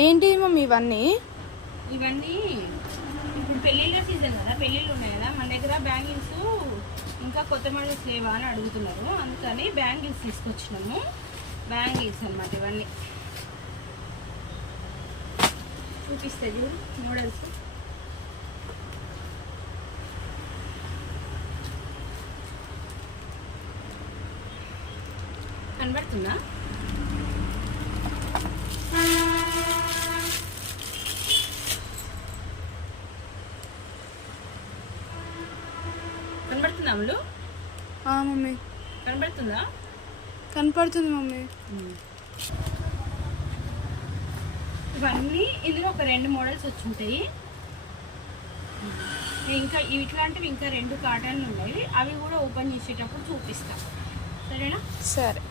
ఏంటి మమ్మీ ఇవన్నీ? ఇవన్నీ ఇప్పుడు పెళ్ళిళ్ళ సీజన్ కదా, పెళ్ళిళ్ళు ఉన్నాయి కదా, మన దగ్గర బ్యాంగిల్స్ ఇంకా కొత్త మోడల్స్ లేవా అని అడుగుతున్నారు. అందుకని బ్యాంగిల్స్ తీసుకొచ్చినాము. బ్యాంగిల్స్ అన్నమాట ఇవన్నీ. చూపిస్తే చూడు మోడల్స్. కనబడుతుందా? కనబడుతుందా అమ్ములు? మమ్మీ కనబడుతుందా? కనపడుతుంది మమ్మీ. ఇవన్నీ ఇందులో ఒక 2 మోడల్స్ వచ్చి ఉంటాయి. ఇంకా ఇట్లాంటివి ఇంకా 2 కాటన్లు ఉన్నాయి. అవి కూడా ఓపెన్ చేసేటప్పుడు చూపిస్తాం. సరేనా? సరే.